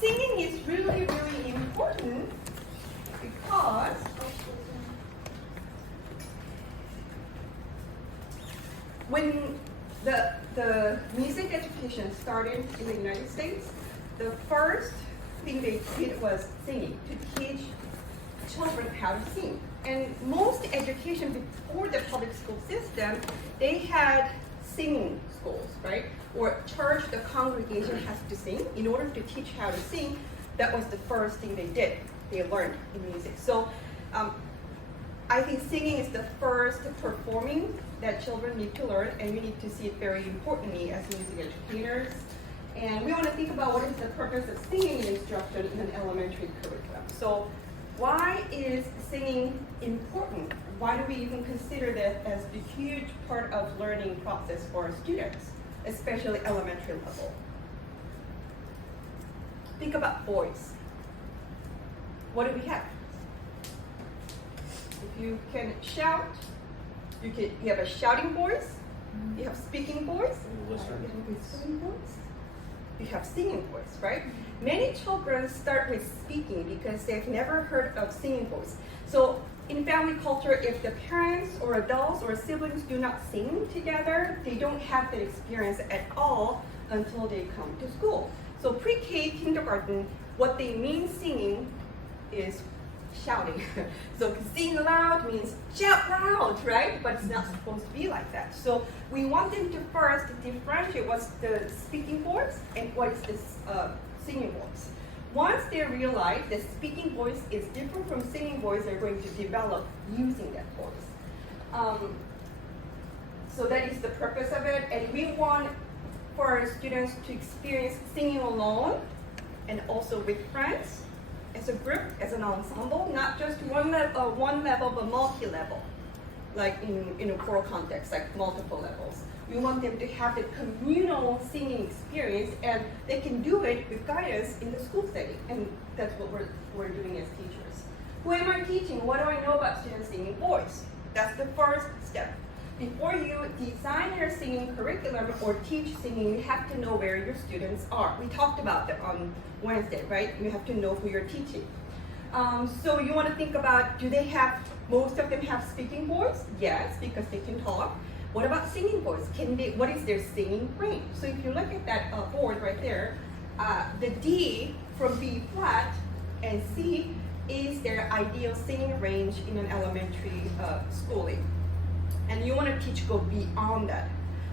singing is really, really important because when the music education started in the United States, the first thing they did was singing, to teach children how to sing. And most education before the public school system, they had singing schools, right? Or church, the congregation has to sing. In order to teach how to sing, that was the first thing they did. They learned in music. So I think singing is the first performing that children need to learn, and we need to see it very importantly as music educators. And we want to think about what is the purpose of singing instruction in an elementary curriculum. So why is singing important? Why do we even consider that as a huge part of learning process for our students, especially elementary level? Think about voice. What do we have? If you can shout, you have a shouting voice, you have speaking voice, you have whistling voice, you have singing voice, right? Many children start with speaking because they've never heard of singing voice. So in family culture, if the parents or adults or siblings do not sing together, they don't have that experience at all until they come to school. So pre-K, kindergarten, what they mean singing is shouting. So sing loud means shout loud, right? But it's not supposed to be like that. So we want them to first differentiate what's the speaking voice and what is this singing voice. Once they realize that speaking voice is different from singing voice, they're going to develop using that voice. So that is the purpose of it, and we want for our students to experience singing alone and also with friends, as a group, as an ensemble, not just one level, but multi-level, like in a choral context, like multiple levels. We want them to have the communal singing experience, and they can do it with guidance in the school setting, and that's what we're doing as teachers. Who am I teaching? What do I know about students' singing voice? That's the first step. Before you design your singing curriculum or teach singing, you have to know where your students are. We talked about that on Wednesday, right? You have to know who you're teaching. So you want to think about, most of them have speaking voice? Yes, because they can talk. What about singing voice? What is their singing range? So if you look at that board right there, the D from B flat and C is their ideal singing range in an elementary schooling. And you want to teach go beyond that.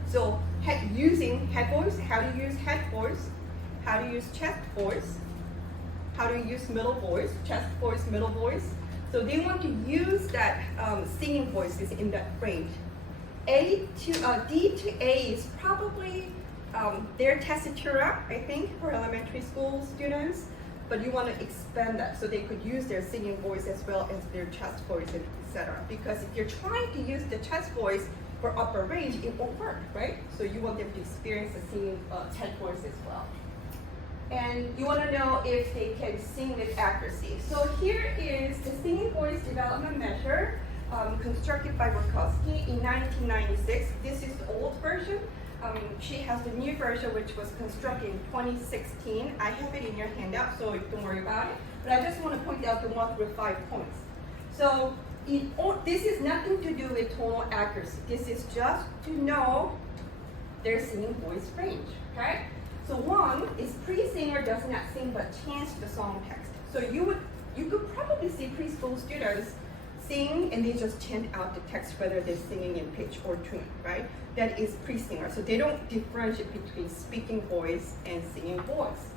So using head voice, how to use head voice, how to use chest voice, how to use middle voice, chest voice, middle voice. So they want to use that singing voices in that range. D to A is probably their tessitura, I think, for elementary school students. But you want to expand that so they could use their singing voice as well as their chest voice, etc. Because if you're trying to use the chest voice for upper range, it won't work, right? So you want them to experience the singing head voice as well. And you want to know if they can sing with accuracy. So here is the singing voice development measure constructed by Wachowski in 1996. This is the old version. She has the new version, which was constructed in 2016. I have it in your handout, so don't worry about it. But I just want to point out the 1 through 5 points. So this is nothing to do with tonal accuracy. This is just to know their singing voice range, okay? So 1 is pre-singer does not sing but chants the song text. So you could probably see preschool students sing and they just chant out the text whether they're singing in pitch or tune, right? That is pre-singer. So they don't differentiate between speaking voice and singing voice.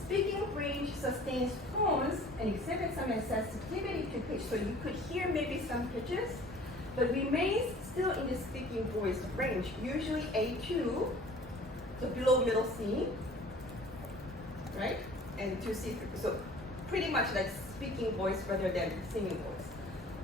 Speaking range sustains tones and exhibits some sensitivity to pitch. So you could hear maybe some pitches, but remains still in the speaking voice range, usually A2, so below middle C, right? And 2C, so pretty much like speaking voice rather than singing voice.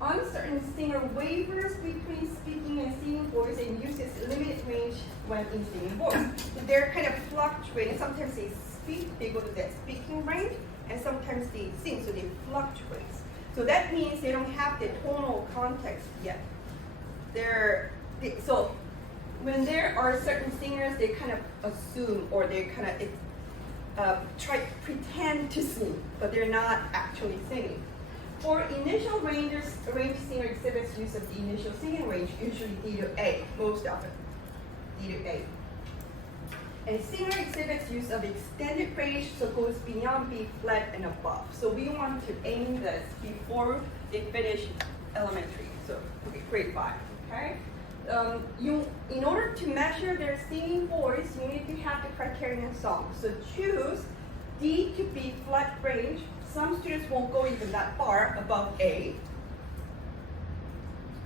Uncertain singer wavers between speaking and singing voice and uses limited range when in singing voice. So they're kind of fluctuating. Sometimes they speak, they go to that speaking range, and sometimes they sing, so they fluctuate. So that means they don't have the tonal context yet. So when there are certain singers, they kind of assume, or they kind of pretend to sing, but they're not actually singing. For initial range singer exhibits use of the initial singing range, usually D to A, most often, D to A. And singer exhibits use of extended range, so goes beyond B flat and above. So we want to aim this before they finish elementary, so grade 5, okay? In order to measure their singing voice, you need to have the criterion song. So choose D to B flat range. Some students won't go even that far above A.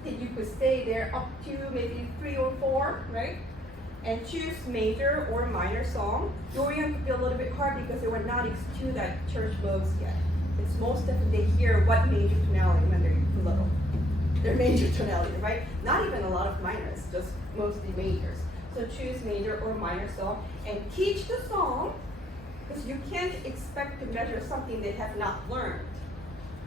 Then you could stay there up to maybe 3 or 4, right? And choose major or minor song. Dorian could be a little bit hard because they were not exposed to that church modes yet. It's most often they hear what major tonality when they're little. Their major tonality, right? Not even a lot of minors, just mostly majors. So choose major or minor song and teach the song, because you can't expect to measure something they have not learned,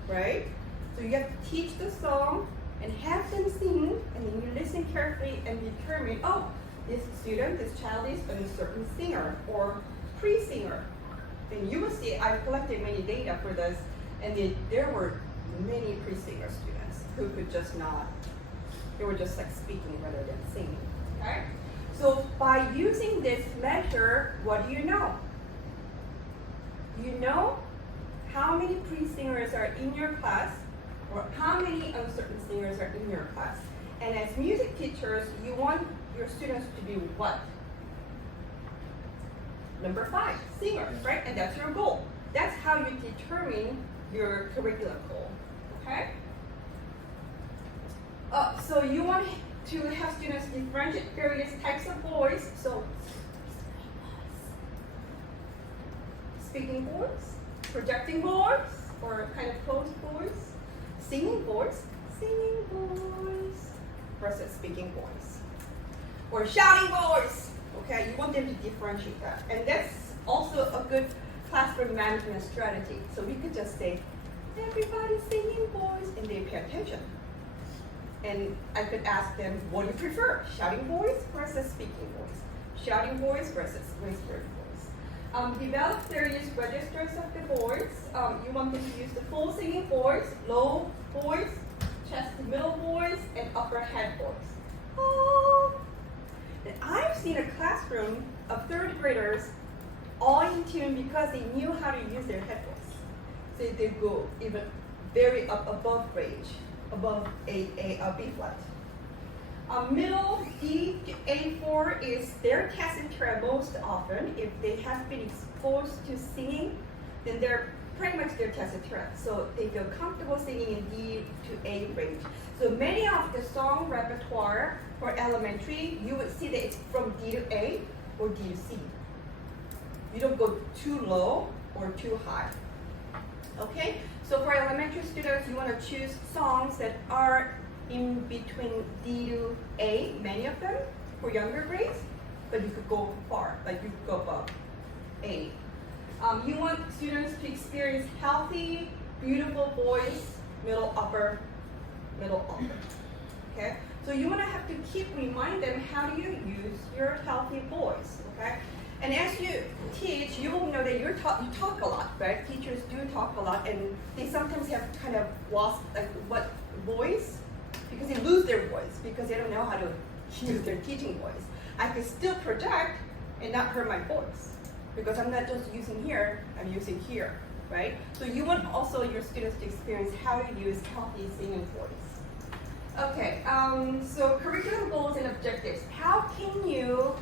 right? So you have to teach the song and have them sing, and then you listen carefully and determine, oh, this student, this child is a certain singer or pre-singer. Then you will see, I've collected many data for this, and there were many pre-singer students who could just not, they were just like speaking rather than singing, okay? So by using this measure, what do you know? You know how many pre-singers are in your class, or how many uncertain singers are in your class. And as music teachers, you want your students to be what? Number 5, singers, right? And that's your goal. That's how you determine your curriculum goal, okay? So you want to have students differentiate various types of voice. So speaking voice, projecting voice, or kind of closed voice, singing voice versus speaking voice, or shouting voice. Okay, you want them to differentiate that. And that's also a good classroom management strategy. So we could just say, everybody's singing voice, and they pay attention. And I could ask them, what do you prefer? Shouting voice versus speaking voice? Shouting voice versus whispered voice? Develop various registers of the voice. You want them to use the full singing voice, low voice, chest to middle voice, and upper head voice. Oh. And I've seen a classroom of 3rd graders all in tune because they knew how to use their head voice. So they go even very up above range, above A B flat. Middle D to A4 is their tessitura most often. If they have been exposed to singing, then they're pretty much their tessitura. So they feel comfortable singing in D to A range. So many of the song repertoire for elementary, you would see that it's from D to A or D to C. You don't go too low or too high. Okay? So for elementary students, you want to choose songs that are in between D to A, many of them, for younger grades, but you could go far, like you could go above A. You want students to experience healthy, beautiful voice, middle, upper, okay? So you want to have to keep remind them how do you use your healthy voice, okay? And as you teach, you will know that you talk a lot, right? Teachers do talk a lot, and they sometimes have kind of lost like what voice, because they lose their voice because they don't know how to use their teaching voice. I could still project and not hurt my voice because I'm not just using here, I'm using here, right? So you want also your students to experience how to use healthy singing voice. Okay, so curriculum goals and objectives. How can you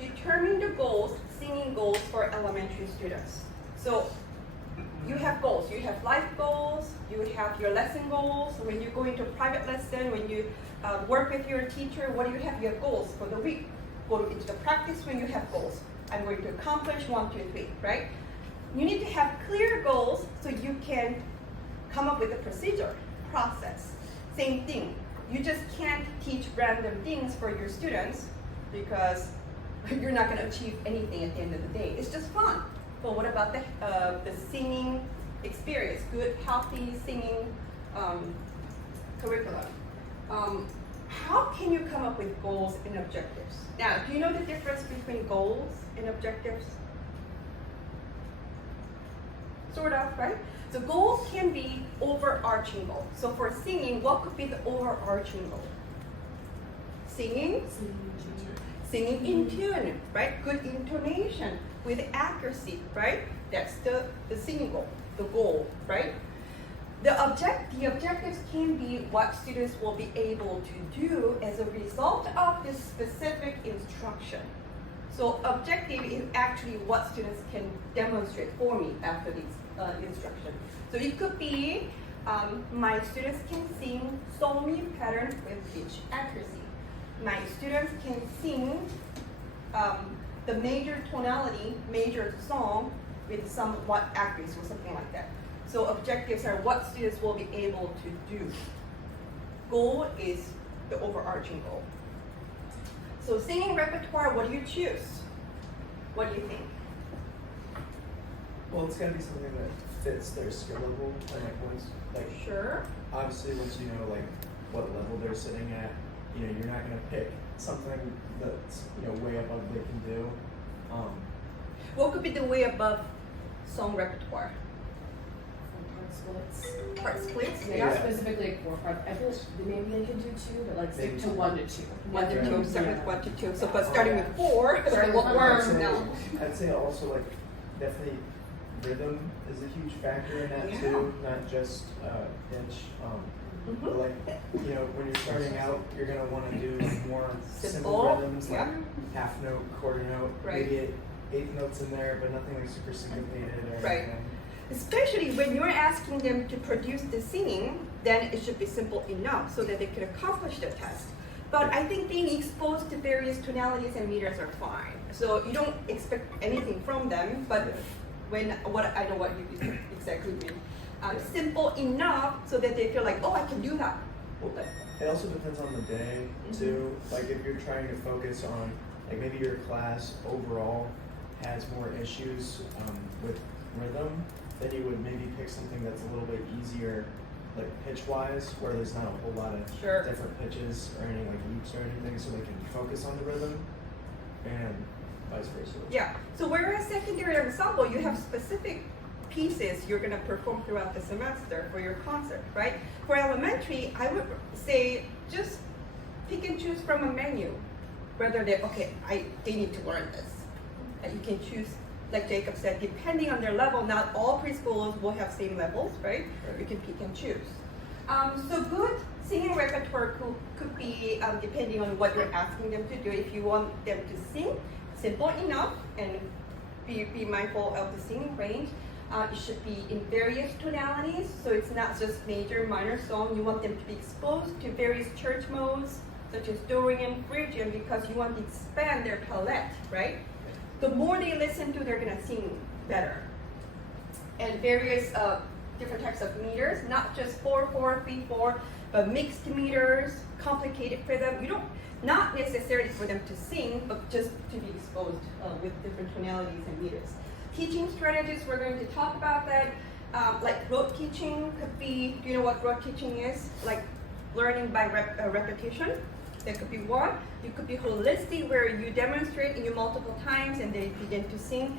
determine the goals, singing goals for elementary students? So you have goals. You have life goals. You have your lesson goals. When you go into private lesson, when you work with your teacher, what do you have? You have goals for the week. Go into the practice when you have goals. I'm going to accomplish 1, 2, 3, right? You need to have clear goals so you can come up with a procedure, process. Same thing. You just can't teach random things for your students because you're not going to achieve anything at the end of the day. It's just fun. But what about the singing experience? Good, healthy singing curriculum. How can you come up with goals and objectives? Now, do you know the difference between goals and objectives? sort of, right? So goals can be overarching goal. So for singing, what could be the overarching goal? Singing in tune, right? Good intonation with accuracy, right? That's the singing goal, the goal, right? The objectives can be what students will be able to do as a result of this specific instruction. So objective is actually what students can demonstrate for me after this instruction. So it could be my students can sing so-mi pattern with pitch accuracy. My students can sing the major tonality, major song with somewhat accuracy or something like that. So objectives are what students will be able to do. Goal is the overarching goal. So singing repertoire, what do you choose? What do you think? Well, it's got to be something that fits their skill level, and Sure. Obviously, once you know like what level they're sitting at, you know, you're not going to pick something that's way above they can do. What could be the way above song repertoire? Part splits? Not specifically 4 parts. I feel like maybe they can do 2, but like stick to 1 to 2. 1 to 2, start with 1 to 2. So, but Yeah. starting with 4, Starting with I'd say also like definitely rhythm is a huge factor in that Yeah. too, not just pitch. But like when you're starting out, you're gonna want to do more simple rhythms like half note, quarter note, Right. maybe eighth notes in there, but nothing like super syncopated or Right. anything. Especially when you're asking them to produce the singing, then it should be simple enough so that they can accomplish the test. But I think being exposed to various tonalities and meters are fine. So you don't expect anything from them, but I know what you exactly mean. Simple enough so that they feel like, oh, I can do that. Well, it also depends on the day too. Like if you're trying to focus on, like maybe your class overall has more issues with rhythm, then you would maybe pick something that's a little bit easier, like pitch-wise, where there's not a whole lot of different pitches or any like loops or anything, so they can focus on the rhythm, and vice versa. Yeah. So whereas secondary ensemble, you have specific pieces you're going to perform throughout the semester for your concert, right? For elementary, I would say just pick and choose from a menu. Whether they need to learn this. You can choose, like Jacob said, depending on their level. Not all preschoolers will have same levels, right? You can pick and choose. So good singing repertoire could be depending on what you're asking them to do. If you want them to sing, simple enough, and be mindful of the singing range. It should be in various tonalities, so it's not just major, minor song. You want them to be exposed to various church modes, such as Dorian, Phrygian, because you want to expand their palette, right? The more they listen to, they're gonna sing better. And various different types of meters, not just 4/4, 3/4, but mixed meters, complicated for them. Not necessarily for them to sing, but just to be exposed with different tonalities and meters. Teaching strategies, we're going to talk about that. Like rote teaching could be, do you know what rote teaching is? Like learning by repetition. That could be one. It could be holistic, where you demonstrate and you multiple times and they begin to sing.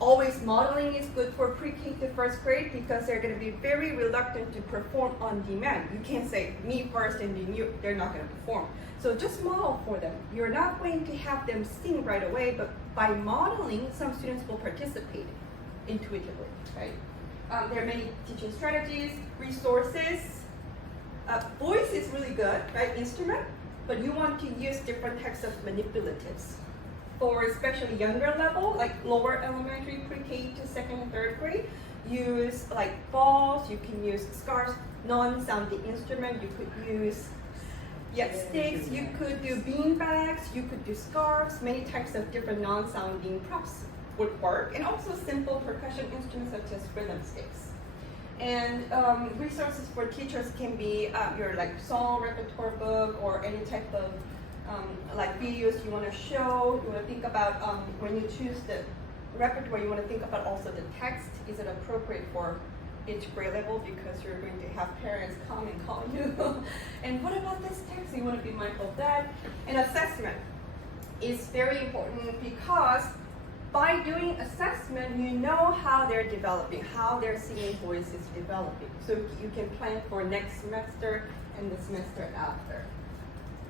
Always modeling is good for pre-K to first grade because they're going to be very reluctant to perform on demand. You can't say me first and then they're not going to perform. So just model for them. You're not going to have them sing right away, but by modeling, some students will participate intuitively, right? There are many teaching strategies, resources. Voice is really good, right? Instrument, but you want to use different types of manipulatives. For especially younger level, like lower elementary, pre-K to second and third grade, use like balls, you can use scarves, non-sounding instrument, you could use sticks, you could do bean bags, you could do scarves, many types of different non-sounding props would work, and also simple percussion instruments such as rhythm sticks. And resources for teachers can be your like song repertoire book or any type of like videos you want to show. You want to think about when you choose the repertoire, you want to think about also the text. Is it appropriate for each grade level, because you're going to have parents come and call you. And what about this text? You want to be mindful of that. And assessment is very important because by doing assessment, you know how they're developing, how their singing voice is developing. So you can plan for next semester and the semester after.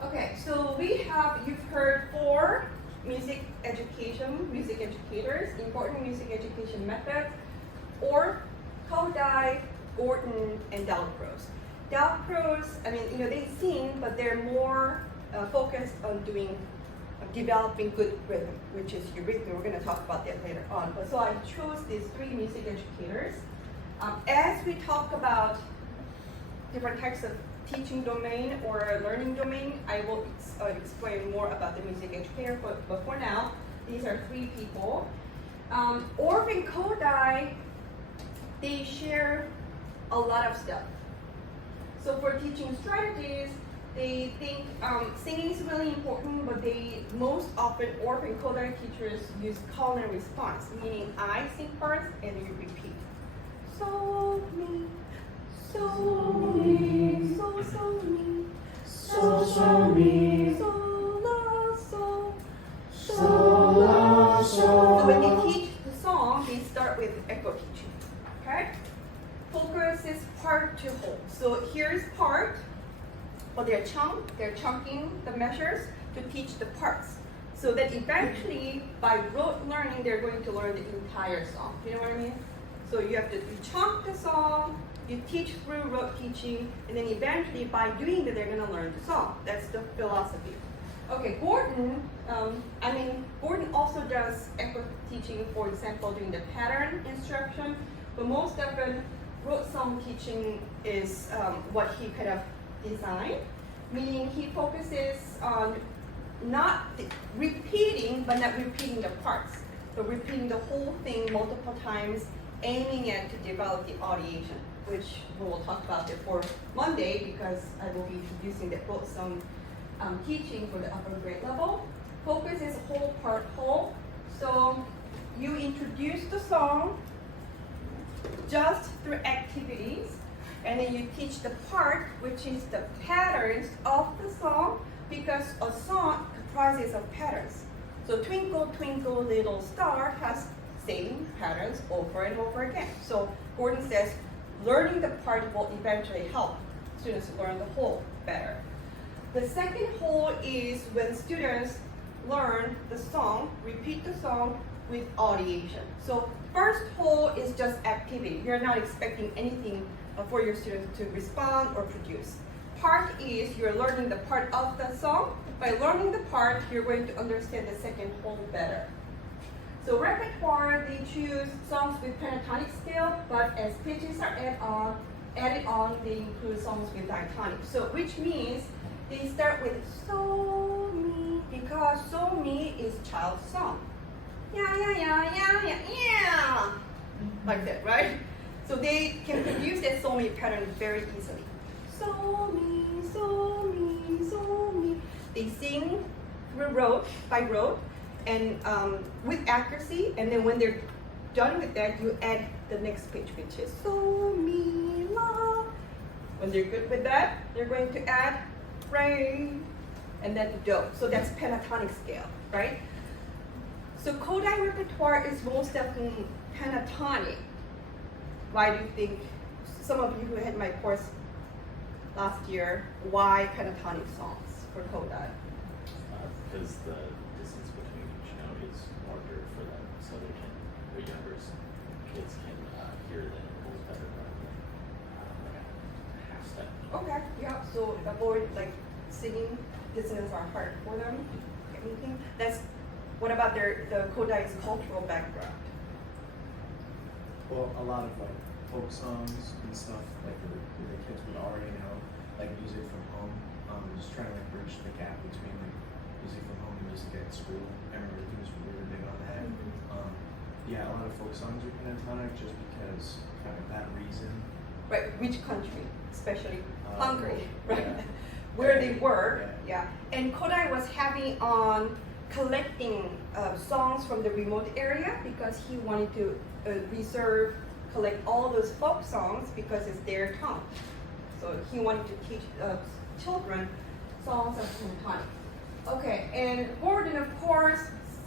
Okay, so you've heard 4 music educators, important music education methods, or Kodai, Gordon, and Dalcroze. Dalcroze, they sing, but they're more focused on developing good rhythm, which is your rhythm. We're going to talk about that later on. But so I chose these 3 music educators. As we talk about different types of teaching domain or learning domain, I will explain more about the music educator. But for now, these are 3 people. Orff and Kodai, they share a lot of stuff. So for teaching strategies, they think singing is really important, but most often Orff and Kodai teachers use call and response, meaning I sing first and you repeat. So me, so me, so me, so me, so la so, so la so. So when they teach the song, they start with echo teaching. Okay? Focus is part to whole. So here's part. Well, they're chunking the measures to teach the parts. So that eventually, by rote learning, they're going to learn the entire song. You know what I mean? So you chunk the song, you teach through rote teaching, and then eventually, by doing that, they're going to learn the song. That's the philosophy. Okay, Gordon also does echo teaching, for example, doing the pattern instruction, but most often, rote song teaching is what he kind of design, meaning he focuses on not repeating, but not repeating the parts, but repeating the whole thing multiple times, aiming at to develop the audiation, which we will talk about it for Monday because I will be introducing the rote song teaching for the upper grade level. Focus is whole, part, whole. So you introduce the song just through activities, and then you teach the part, which is the patterns of the song, because a song comprises of patterns. So Twinkle, Twinkle, Little Star has same patterns over and over again. So Gordon says learning the part will eventually help students learn the whole better. The second whole is when students learn the song, repeat the song with audiation. So first whole is just activity. You're not expecting anything for your students to respond or produce. Part is you're learning the part of the song. By learning the part, you're going to understand the second whole better. So repertoire, they choose songs with pentatonic scale, but as pitches are added on, they include songs with diatonic. So which means they start with so me, because so me is child's song. Yeah, yeah, yeah, yeah, yeah, yeah. Like that, right? So they can produce that so me pattern very easily. So me, so me, so me. They sing through rote, by rote, and with accuracy. And then when they're done with that, you add the next pitch, which is so me la. When they're good with that, they're going to add re, and then do. So that's pentatonic scale, right? So Kodai repertoire is most often pentatonic. Why do you think, some of you who had my course last year, why pentatonic songs for Kodai? Because the distance between each note is larger for them, so they can, the younger kids can hear the intervals better rather than like a half step. Okay, yeah, so avoid like singing dissonance are hard for them. Anything? What about the Kodai's cultural background? Well, a lot of like folk songs and stuff like the kids would already know, like music from home. Just trying to like bridge the gap between like music from home and music at school. I remember he was really big on that. Mm-hmm. Yeah, a lot of folk songs are pentatonic just because kind of that reason. Right, which country? Especially Hungary, Yeah. right? Where they were, yeah. And Kodai was heavy on collecting songs from the remote area because he wanted to collect all those folk songs because it's their tongue. So he wanted to teach children songs of pentatonic. Okay, and Gordon, of course,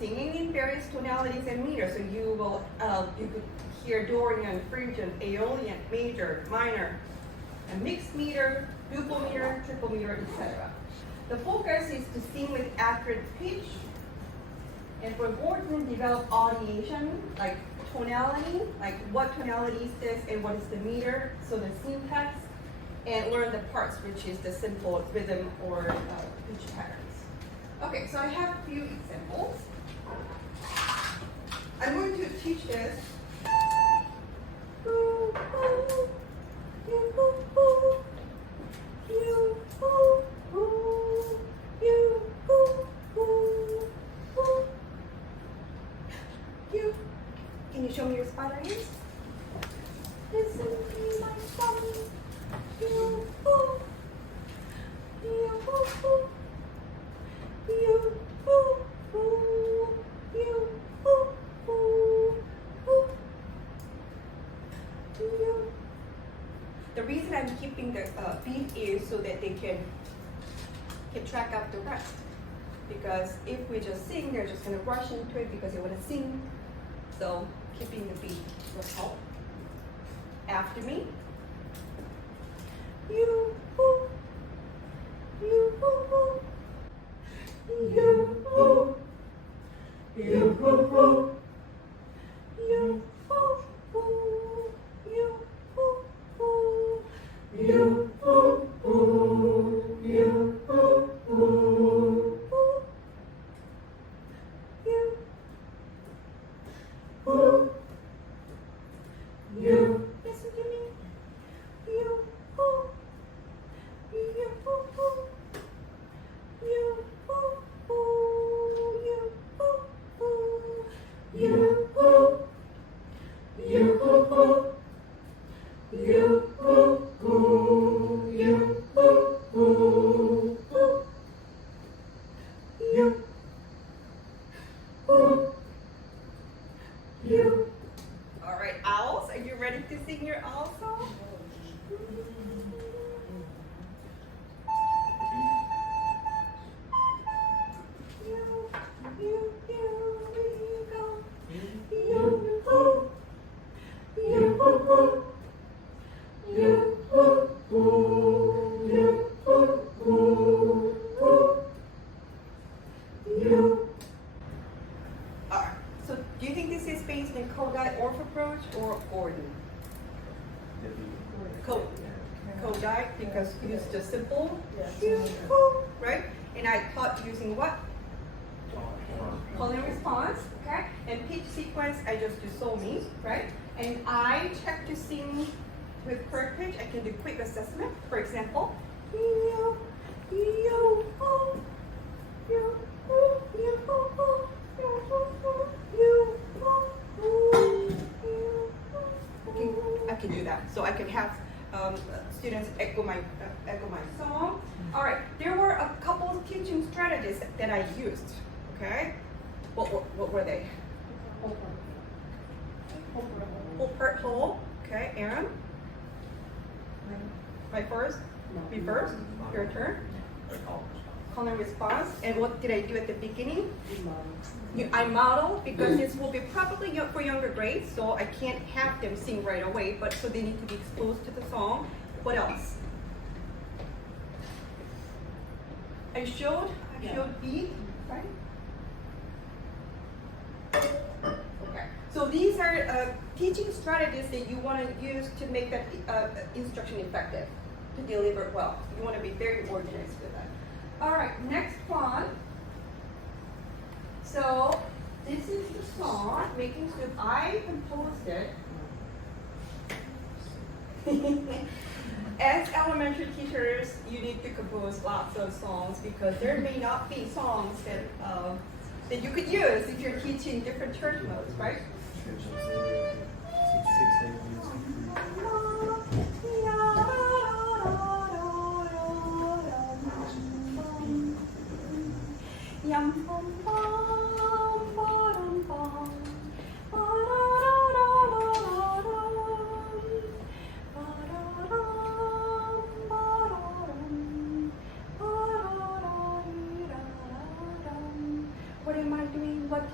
singing in various tonalities and meters. So you could hear Dorian, Phrygian, Aeolian, major, minor, a mixed meter, duple meter, triple meter, etc. The focus is to sing with accurate pitch, and for Gordon, develop audiation, like tonality, like what tonality is this and what is the meter, so the syntax, and learn the parts, which is the simple rhythm or pitch patterns. Okay, so I have a few examples. I'm going to teach this. Can you show me your spider ears? Listen to my song. The reason I'm keeping the beat is so that they can keep track of the rest. Because if we just sing, they're just going to rush into it because they want to sing. So keeping the beat will help. After me. You, you, you, you, you, listen to me. All right, owls, are you ready to sing your owl song? Alright, so do you think this is based in Kodai Orff approach or Gordon? Kodai, because it's just simple, right? And I taught using what? Call and response, okay? And pitch sequence, I just do so mi, right? And I check to sing with correct pitch. I can do quick assessment. For example, I can do that. So I can have students echo my song. All right, there were a couple of teaching strategies that I used. Okay, what were they? Whole part whole. Okay, Aaron. My first. Me first. Your turn. Call and response. And what did I do at the beginning? I model because this will be probably for younger grades, so I can't have them sing right away, but so they need to be exposed to the song. What else? I showed beat, right? Okay. So these are teaching strategies that you want to use to make that instruction effective, to deliver it well. You want to be very organized with that. All right, next one. So this is the song, Making Soup. I composed it. As elementary teachers, you need to compose lots of songs because there may not be songs that you could use if you're teaching different church modes, right? What am I doing? What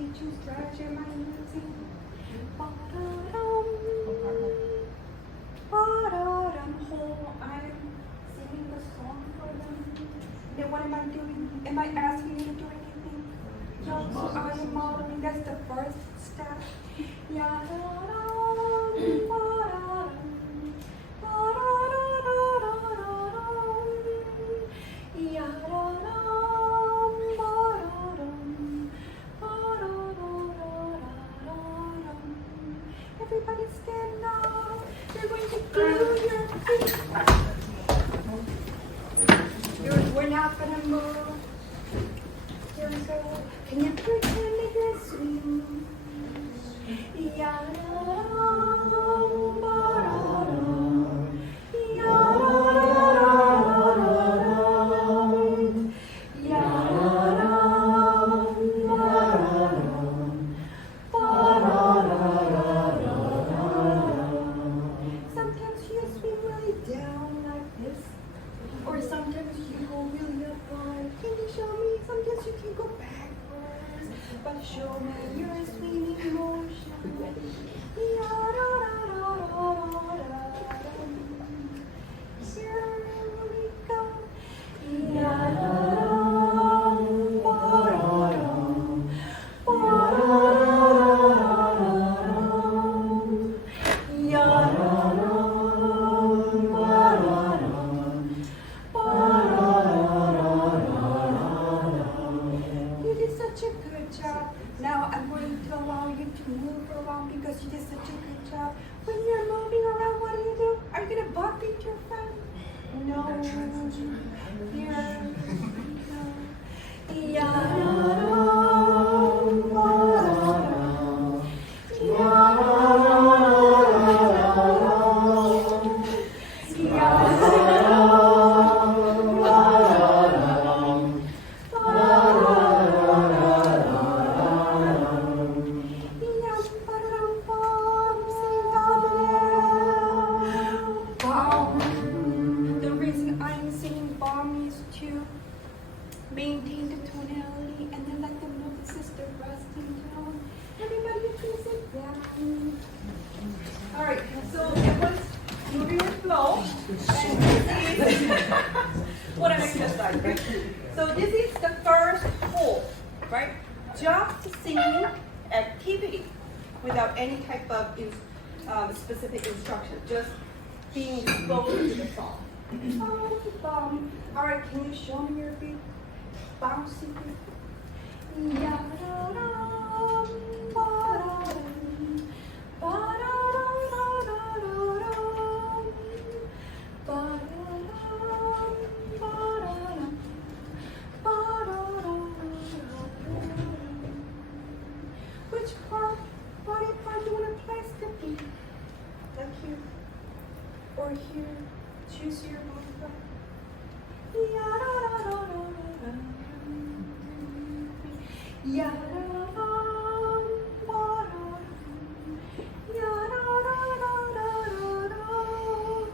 Glue your feet. We're not gonna move. Here we go. Can you pretend that you're swinging? Ya-da-da-dum, ba-da-dum. Ya-da-da-da-da-da-dum. Ya-da-dum, ba-da-dum. Ba-da-da-da-da-da-dum. Sometimes you swing really down like this, or sometimes you go really up high. Can you show me? Sometimes you can go backwards, but show me your swinging motion. Ya-da-da-da-da-da-dum. Here we go. Ya-da-dum, ba-da-dum. Ba-da-da-da-da-dum. Ya-da-dum, ba-da-dum. Ba-da-da-da-da-dum. You did such a good job. Now I'm going to allow you to move around because you did such a good job. When you're moving around, what do? Are you going to bump into your friend? No. Here. No. Ya-da-dum, ba-da-dum. Ya-da-da-da-da-dum. Ya-da-dum, ba-da-dum. The reason I'm singing bomb is to maintain the tonality and then let the note sister resting down. Everybody can sit down. Alright, so it was moving with flow. And this is what an exercise, right? So this is the first whole, right? Just singing activity without any type of specific instruction, just being exposed to the song. Alright, can you show me your feet? Bouncy feet. Ya-da-dum, ba-da-dum, ba-da-da-da-da-da-dum, ba-da-dum, ba-da-dum, ba-da-da-da-da-dum. Which part, body part do you want to place the feet? Like here or here? Choose your body part. Ya-da-da-da-da-da-dum. Ya-da-dum, ba-da-dum. Ya-da-da-da-da-da-dum.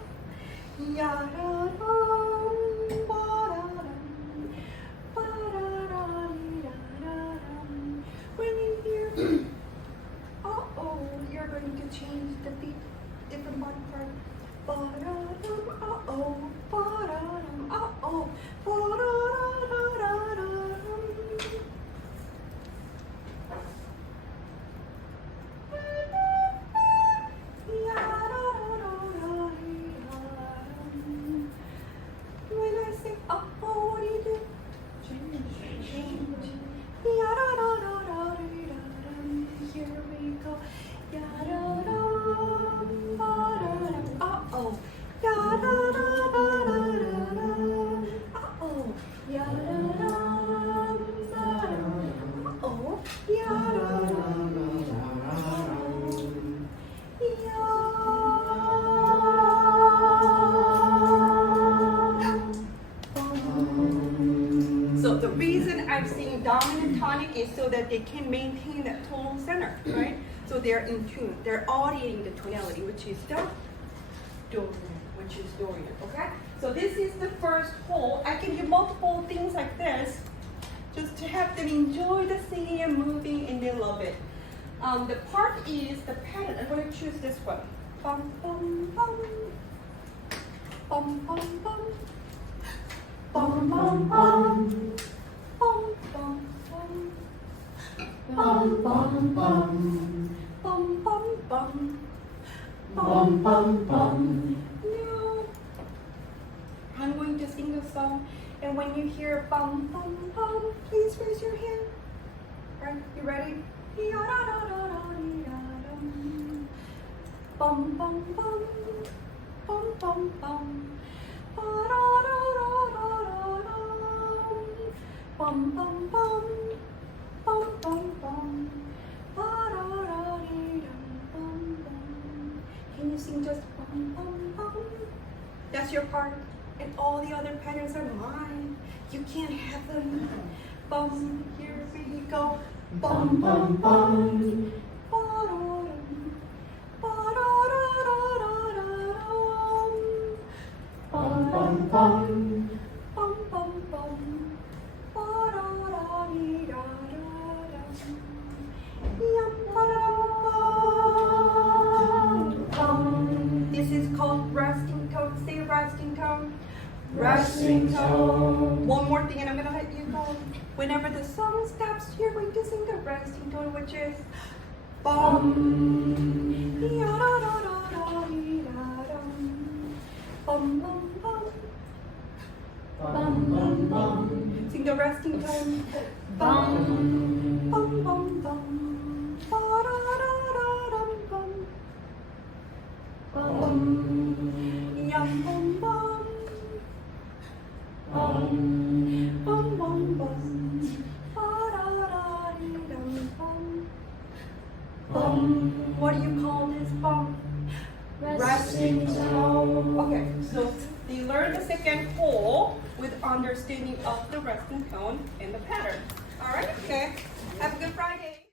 Ya-da-dum, ba-da-dum. Ba-da-da-dee-da-da-dum. When you hear, uh-oh, you're going to change the beat, different body part. Ba-da-dum, uh-oh, ba-da-dum, uh-oh, ba-da-da-da-da-dum. Ya-da-da-da-da-dee-da-dum. When I say uh-oh, what do you do? Change. Ya-da-da-da-da-dee-da-dum. Here we go. Ya-da-dum, ba-da-dum, uh-oh. Ya-da-da-da-da-da-dum. Uh-oh. Ya-da-dum, ba-da-dum. Uh-oh. So the reason I'm saying dominant tonic is so that they can maintain that tonal center, right? So they're in tune. They're auditing the tonality, which is the Dorian, which is Dorian, okay? So this is the first whole. I can do multiple things like this just to have them enjoy the singing and moving and they love it. The part is the pattern. I'm going to choose this one. Bum, bum, bum. Bum, bum, bum. Bum, bum, bum. Bum, bum, bum. Bum, bum, bum. Bum, bum, bum. Bum, bum, bum. No. I'm going to sing the song, and when you hear bum, bum, bum, please raise your hand. Right? You ready? Ya-da-da-da-da-dee-da-dum. Bum, bum, bum. bum bum. Ba-da-da-da-da-da-dum. Bum bum bum. Bum bum bum. Ba-da-da-dee-dum. Bum bum. Can you sing just bum bum bum? That's your part, and all the other patterns are mine. You can't have them. Bum, here we go. Bum bum bum. Ba-da-dum. Ba-da-da-da-da-da-dum. Bum bum bum. Bum bum bum. Ba-da-da-dee-da-da-dum. Yum, ba-da-da-dum. This is called resting tone. Say resting tone. Resting tone. One more thing and I'm gonna let you go. Whenever the song stops, you're going to sing the resting tone, which is bum. Ya-da-da-da-da-dee-da-dum. Bum bum bum. Bum bum bum. Sing the resting tone. Bum bum bum bum. Ba-da-da-da-dum bum. Bum. Yum bum bum. Bum bum bum bum. Ba-da-da-dee-dum bum. Bum. What do you call this bum? Resting tone. Okay, so they learn the second whole with understanding of the resting tone and the pattern. All right, okay. Have a good Friday.